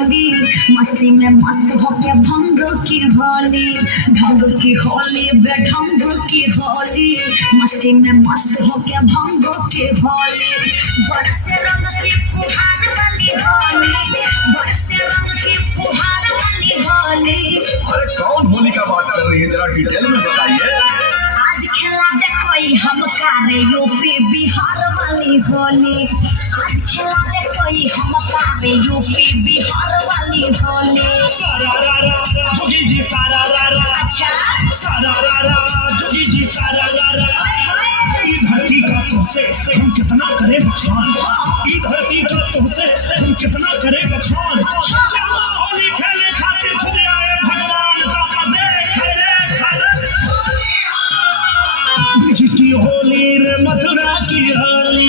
होली मस्ती में मस्त होके भंग की होली ढंग की होली बेढंग की होली मस्ती में मस्त होके भंग की होली बरसे रंग की फुहार वाली होली बरसे रंग की फुहार वाली होली। अरे कौन होली का बात कर रही है, जरा डिटेल में बताइए। आज खेला दे कोई हम कारे यूपी बिहार वाली होली आज खेला दे कोई हम कारे यूपी बिहार वाली होली। सारा रारा जोगी जी सारा रारा अच्छा सारा रारा जोगी जी सारा रारा ई धरती का तुझसे हम कितना करे बखान ई धरती का तुझसे हम कितना करे बखान जहाँ होली खेले खातिर खुद आए भगवान का देख ब्रिज की होली रे मथुरा की होली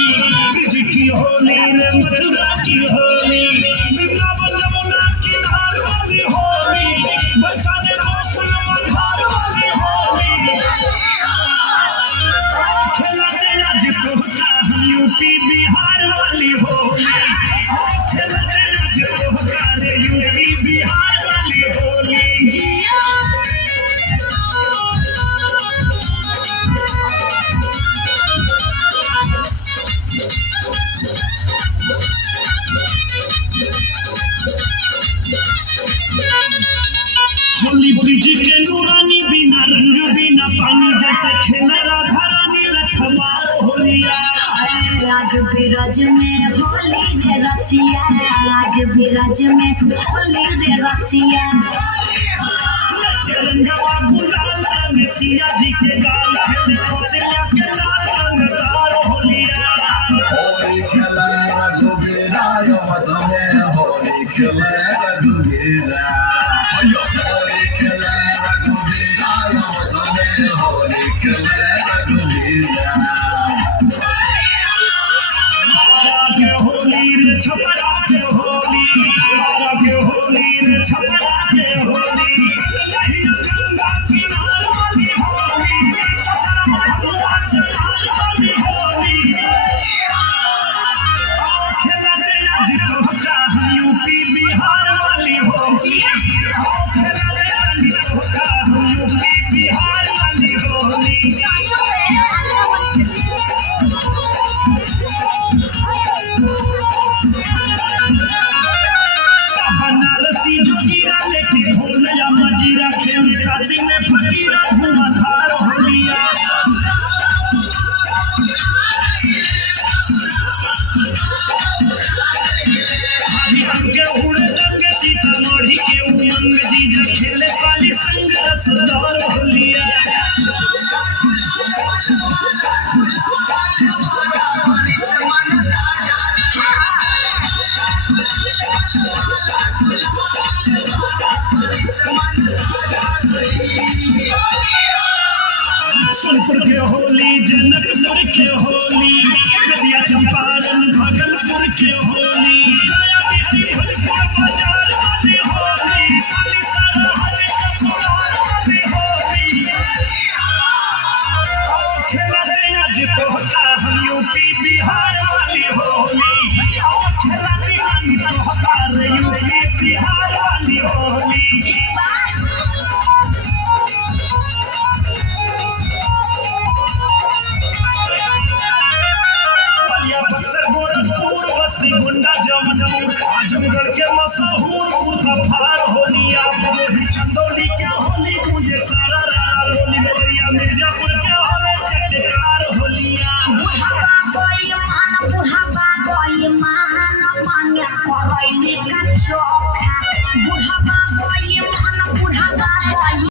ब्रिज की होली रे मथुरा की होली वृंदावन यमुना किनार वाली होली बरसाने गोकुल मझधार वाली होली खेलते आज तोहरा हम यूपी बिहार वाली होली खेलते आज तोहरा रे यूपी बिहार वाली होली जिया होली ब्रिज के नूरानी बिना रंग बिना पानी जैसे खेला राधा रानी रखवार होलिया आज बिरज में होली रे रसिया आज बिरज में होली रे रसिया रंगवा गुलाल रंग सिया जी के गाल खेले कौशल्या के लाल रंगदार होलिया होली खेले रघुवीरा यमत में होली खेले रघुवीरा होली खेले रघुवीरा यमत में होली खेले रघुवीरा। मारा के होली रे छपरा के होली मारा के होली रे छपरा के होली लहिया गंगा किनार वाली होली ससुर भगवा चढ़ार वाली होली खेला दे आज तोहरा हम यूपी बिहार वाली होली खेला दे आज तोहरा हम यूपी बिहार वाली होली बनारसी जोगीरा लेके ढोलया मजीरा खेल काशी में फकीरा धुआंधार होलिया हाजीपुर के उड़े दंग सीतामढ़ी के उमंग जीजा खेले साली संग रसदार होलिया